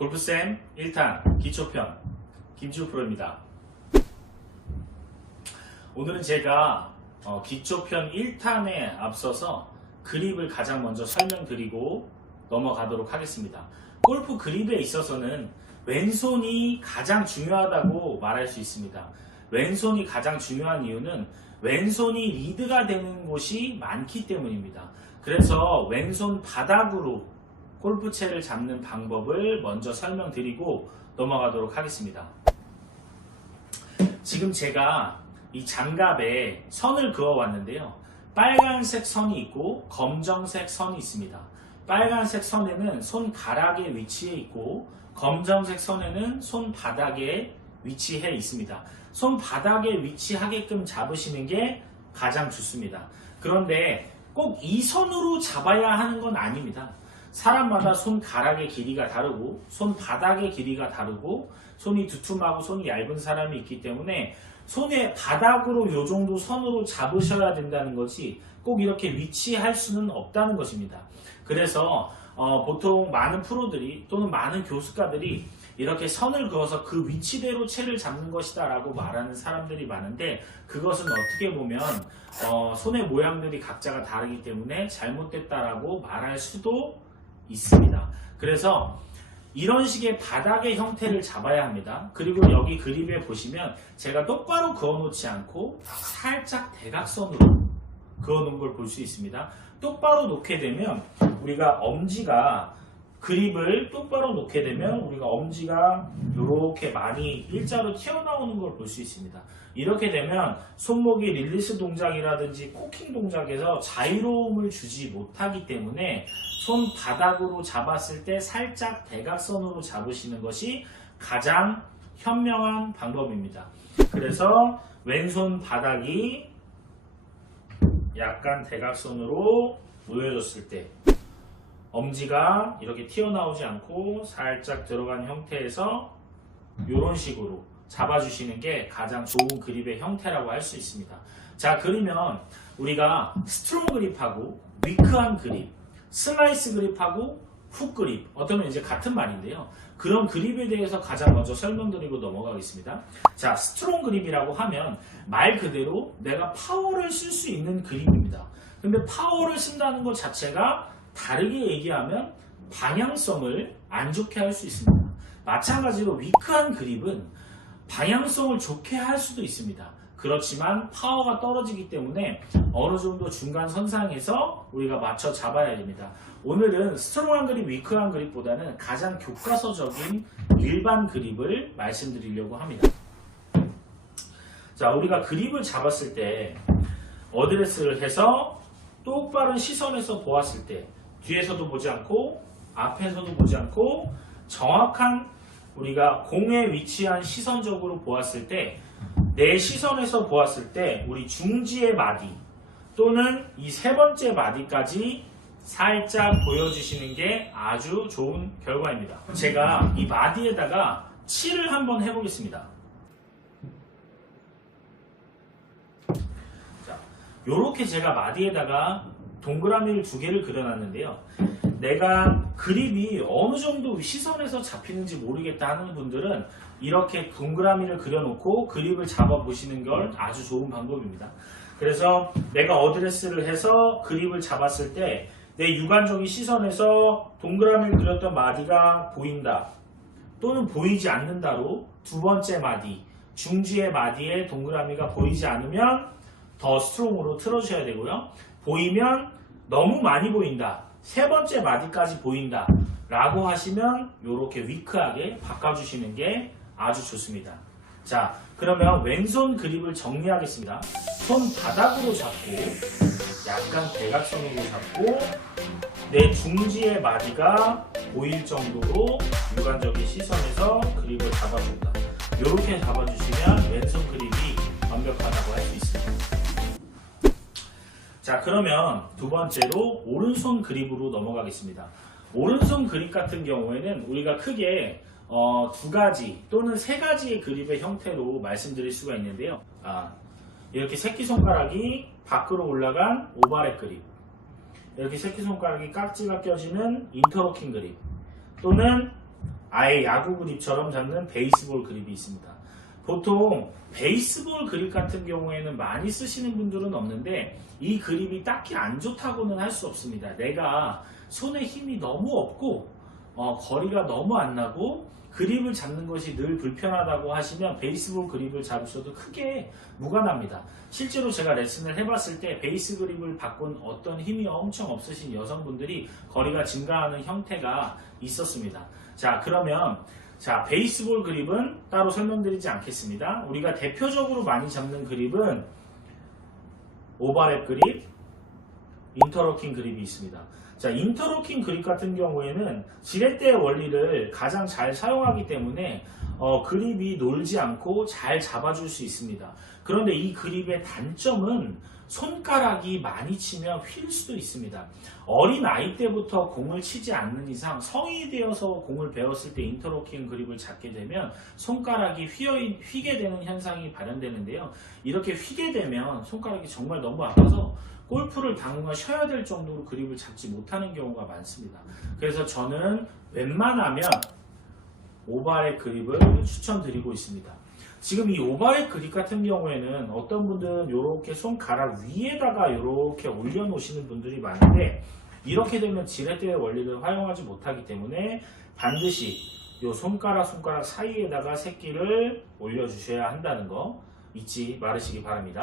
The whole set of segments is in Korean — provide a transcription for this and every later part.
골프쌤 1탄 기초편 김지우 프로입니다. 오늘은 제가 기초편 1탄에 앞서서 그립을 가장 먼저 설명드리고 넘어가도록 하겠습니다. 골프 그립에 있어서는 왼손이 가장 중요하다고 말할 수 있습니다. 왼손이 가장 중요한 이유는 왼손이 리드가 되는 곳이 많기 때문입니다. 그래서 왼손 바닥으로 골프채를 잡는 방법을 먼저 설명드리고 넘어가도록 하겠습니다. 지금 제가 이 장갑에 선을 그어 왔는데요. 빨간색 선이 있고 검정색 선이 있습니다. 빨간색 선에는 손가락에 위치해 있고 검정색 선에는 손바닥에 위치해 있습니다. 손바닥에 위치하게끔 잡으시는 게 가장 좋습니다. 그런데 꼭 이 선으로 잡아야 하는 건 아닙니다. 사람마다 손가락의 길이가 다르고 손바닥의 길이가 다르고 손이 두툼하고 손이 얇은 사람이 있기 때문에 손의 바닥으로 이 정도 선으로 잡으셔야 된다는 것이 꼭 이렇게 위치할 수는 없다는 것입니다. 그래서 보통 많은 프로들이 또는 많은 교수가들이 이렇게 선을 그어서 그 위치대로 채를 잡는 것이다 라고 말하는 사람들이 많은데, 그것은 어떻게 보면 손의 모양들이 각자가 다르기 때문에 잘못됐다라고 말할 수도 있습니다. 그래서 이런 식의 바닥의 형태를 잡아야 합니다. 그리고 여기 그립에 보시면 제가 똑바로 그어놓지 않고 살짝 대각선으로 그어놓은 걸 볼 수 있습니다. 똑바로 놓게 되면 우리가 엄지가 그립을 똑바로 놓게 되면 우리가 엄지가 이렇게 많이 일자로 튀어나오는 걸 볼 수 있습니다. 이렇게 되면 손목이 릴리스 동작이라든지 코킹 동작에서 자유로움을 주지 못하기 때문에 손바닥으로 잡았을 때 살짝 대각선으로 잡으시는 것이 가장 현명한 방법입니다. 그래서 왼손 바닥이 약간 대각선으로 놓여졌을 때 엄지가 이렇게 튀어나오지 않고 살짝 들어간 형태에서 이런 식으로 잡아주시는 게 가장 좋은 그립의 형태라고 할 수 있습니다. 자, 그러면 우리가 스트롱 그립하고 위크한 그립, 슬라이스 그립하고 훅 그립, 어쩌면 이제 같은 말인데요. 그런 그립에 대해서 가장 먼저 설명드리고 넘어가겠습니다. 자, 스트롱 그립이라고 하면 말 그대로 내가 파워를 쓸 수 있는 그립입니다. 근데 파워를 쓴다는 것 자체가 다르게 얘기하면 방향성을 안 좋게 할 수 있습니다. 마찬가지로 위크한 그립은 방향성을 좋게 할 수도 있습니다. 그렇지만 파워가 떨어지기 때문에 어느 정도 중간 선상에서 우리가 맞춰 잡아야 됩니다. 오늘은 스트롱한 그립, 위크한 그립보다는 가장 교과서적인 일반 그립을 말씀드리려고 합니다. 자, 우리가 그립을 잡았을 때 어드레스를 해서 똑바른 시선에서 보았을 때 뒤에서도 보지 않고 앞에서도 보지 않고 정확한 우리가 공에 위치한 시선적으로 보았을 때, 내 시선에서 보았을 때 우리 중지의 마디 또는 이 세 번째 마디까지 살짝 보여주시는 게 아주 좋은 결과입니다. 제가 이 마디에다가 칠을 한번 해보겠습니다. 자, 요렇게 제가 마디에다가 동그라미를 2개를 그려놨는데요. 내가 그립이 어느 정도 시선에서 잡히는지 모르겠다 하는 분들은 이렇게 동그라미를 그려놓고 그립을 잡아보시는 걸 아주 좋은 방법입니다. 그래서 내가 어드레스를 해서 그립을 잡았을 때 내 육안적인 시선에서 동그라미를 그렸던 마디가 보인다 또는 보이지 않는다로 두 번째 마디, 중지의 마디에 동그라미가 보이지 않으면 더 스트롱으로 틀어주셔야 되고요. 보이면 너무 많이 보인다, 세 번째 마디까지 보인다 라고 하시면 이렇게 위크하게 바꿔주시는 게 아주 좋습니다. 자, 그러면 왼손 그립을 정리하겠습니다. 손 바닥으로 잡고 약간 대각선으로 잡고 내 중지의 마디가 보일 정도로 육안적인 시선에서 그립을 잡아준다. 이렇게 잡아주시면 왼손 그립이 완벽하다고 할 수 있습니다. 자, 그러면 두 번째로 오른손 그립으로 넘어가겠습니다. 오른손 그립 같은 경우에는 우리가 크게 2가지 또는 3가지의 그립의 형태로 말씀드릴 수가 있는데요. 이렇게 새끼손가락이 밖으로 올라간 오버랩 그립, 이렇게 새끼손가락이 깍지가 껴지는 인터로킹 그립, 또는 아예 야구 그립처럼 잡는 베이스볼 그립이 있습니다. 보통 베이스볼 그립 같은 경우에는 많이 쓰시는 분들은 없는데 이 그립이 딱히 안 좋다고는 할 수 없습니다. 내가 손에 힘이 너무 없고 거리가 너무 안 나고 그립을 잡는 것이 늘 불편하다고 하시면 베이스볼 그립을 잡으셔도 크게 무관합니다. 실제로 제가 레슨을 해봤을 때 베이스 그립을 바꾼 어떤 힘이 엄청 없으신 여성분들이 거리가 증가하는 형태가 있었습니다. 자, 그러면 베이스볼 그립은 따로 설명드리지 않겠습니다. 우리가 대표적으로 많이 잡는 그립은 오버랩 그립, 인터로킹 그립이 있습니다. 자, 인터로킹 그립 같은 경우에는 지렛대의 원리를 가장 잘 사용하기 때문에 그립이 놀지 않고 잘 잡아줄 수 있습니다. 그런데 이 그립의 단점은 손가락이 많이 치면 휠 수도 있습니다. 어린 아이 때부터 공을 치지 않는 이상 성인이 되어서 공을 배웠을 때 인터로킹 그립을 잡게 되면 손가락이 휘게 되는 현상이 발현되는데요. 이렇게 휘게 되면 손가락이 정말 너무 아파서 골프를 당분간 쉬어야 될 정도로 그립을 잡지 못하는 경우가 많습니다. 그래서 저는 웬만하면 오버랩 그립을 추천드리고 있습니다. 지금 이 오버랩 그립 같은 경우에는 어떤 분들은 이렇게 손가락 위에다가 이렇게 올려놓으시는 분들이 많은데 이렇게 되면 지렛대의 원리를 활용하지 못하기 때문에 반드시 이 손가락 사이에다가 새끼를 올려주셔야 한다는 거 잊지 말으시기 바랍니다.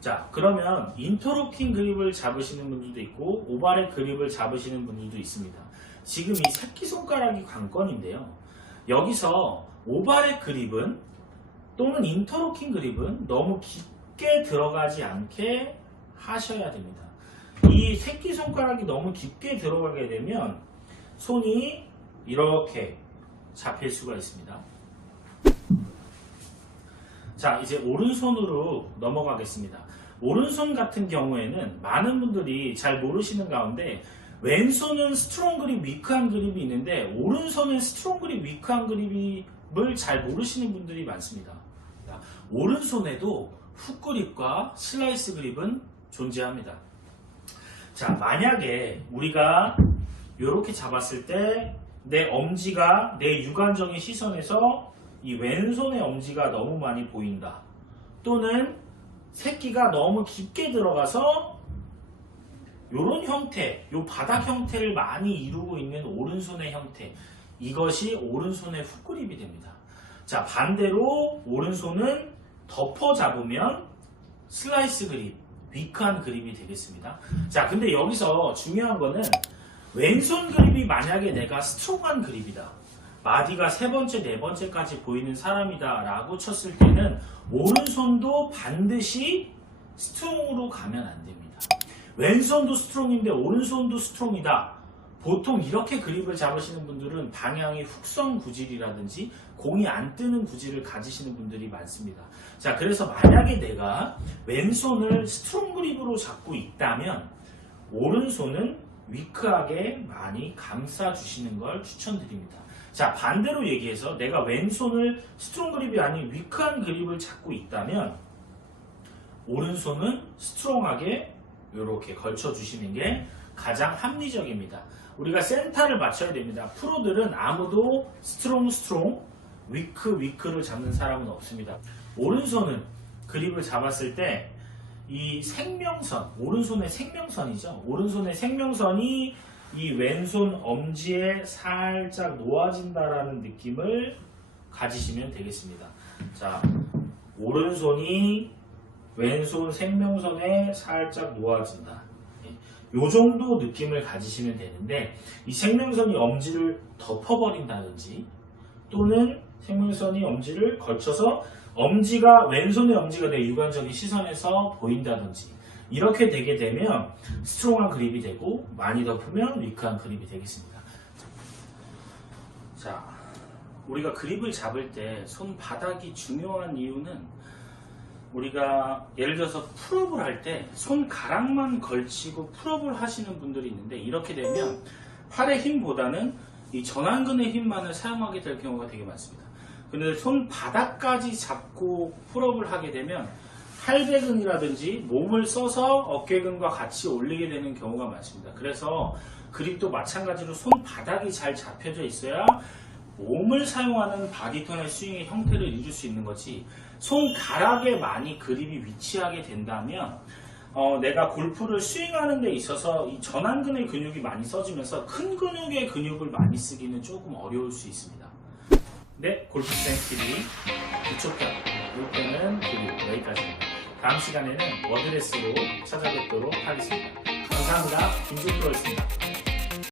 자, 그러면 인터로킹 그립을 잡으시는 분들도 있고 오버랩 그립을 잡으시는 분들도 있습니다. 지금 이 새끼손가락이 관건인데요. 여기서 오버랩 그립은 또는 인터로킹 그립은 너무 깊게 들어가지 않게 하셔야 됩니다. 이 새끼손가락이 너무 깊게 들어가게 되면 손이 이렇게 잡힐 수가 있습니다. 자, 이제 오른손으로 넘어가겠습니다. 오른손 같은 경우에는 많은 분들이 잘 모르시는 가운데 왼손은 스트롱 그립, 위크한 그립이 있는데 오른손은 스트롱 그립, 위크한 그립을 잘 모르시는 분들이 많습니다. 오른손에도 훅 그립과 슬라이스 그립은 존재합니다. 자, 만약에 우리가 이렇게 잡았을 때 내 엄지가 내 육안적인 시선에서 이 왼손의 엄지가 너무 많이 보인다. 또는 새끼가 너무 깊게 들어가서 이런 형태, 이 바닥 형태를 많이 이루고 있는 오른손의 형태, 이것이 오른손의 훅 그립이 됩니다. 자, 반대로 오른손은 덮어 잡으면 슬라이스 그립, 위크한 그립이 되겠습니다. 자, 근데 여기서 중요한 거는 왼손 그립이 만약에 내가 스트롱한 그립이다, 마디가 세 번째, 네 번째까지 보이는 사람이다 라고 쳤을 때는 오른손도 반드시 스트롱으로 가면 안 됩니다. 왼손도 스트롱인데 오른손도 스트롱이다. 보통 이렇게 그립을 잡으시는 분들은 방향이 훅성 구질이라든지 공이 안 뜨는 구질을 가지시는 분들이 많습니다. 자, 그래서 만약에 내가 왼손을 스트롱 그립으로 잡고 있다면 오른손은 위크하게 많이 감싸주시는 걸 추천드립니다. 자, 반대로 얘기해서 내가 왼손을 스트롱 그립이 아닌 위크한 그립을 잡고 있다면 오른손은 스트롱하게 이렇게 걸쳐주시는 게 가장 합리적입니다. 우리가 센터를 맞춰야 됩니다. 프로들은 아무도 스트롱, 위크를 잡는 사람은 없습니다. 오른손은 그립을 잡았을 때 이 생명선, 오른손의 생명선이죠. 오른손의 생명선이 이 왼손 엄지에 살짝 놓아진다라는 느낌을 가지시면 되겠습니다. 자, 오른손이 왼손 생명선에 살짝 놓아진다. 이 정도 느낌을 가지시면 되는데 이 생명선이 엄지를 덮어버린다든지 또는 생명선이 엄지를 걸쳐서 왼손의 엄지가 내 육안적인 시선에서 보인다든지 이렇게 되게 되면 스트롱한 그립이 되고 많이 덮으면 위크한 그립이 되겠습니다. 자, 우리가 그립을 잡을 때 손바닥이 중요한 이유는 우리가 예를 들어서 풀업을 할 때 손가락만 걸치고 풀업을 하시는 분들이 있는데 이렇게 되면 팔의 힘보다는 이 전완근의 힘만을 사용하게 될 경우가 되게 많습니다. 근데 손바닥까지 잡고 풀업을 하게 되면 팔배근이라든지 몸을 써서 어깨근과 같이 올리게 되는 경우가 많습니다. 그래서 그립도 마찬가지로 손바닥이 잘 잡혀져 있어야 몸을 사용하는 바디턴의 스윙의 형태를 이룰 수 있는 거지, 손가락에 많이 그립이 위치하게 된다면 내가 골프를 스윙하는 데 있어서 이 전완근의 근육이 많이 써지면서 큰 근육의 근육을 많이 쓰기는 조금 어려울 수 있습니다. 네, 골프생TV 기초편 6회는 그립 여기까지입니다. 다음 시간에는 워드레스로 찾아뵙도록 하겠습니다. 감사합니다. 김준표였습니다.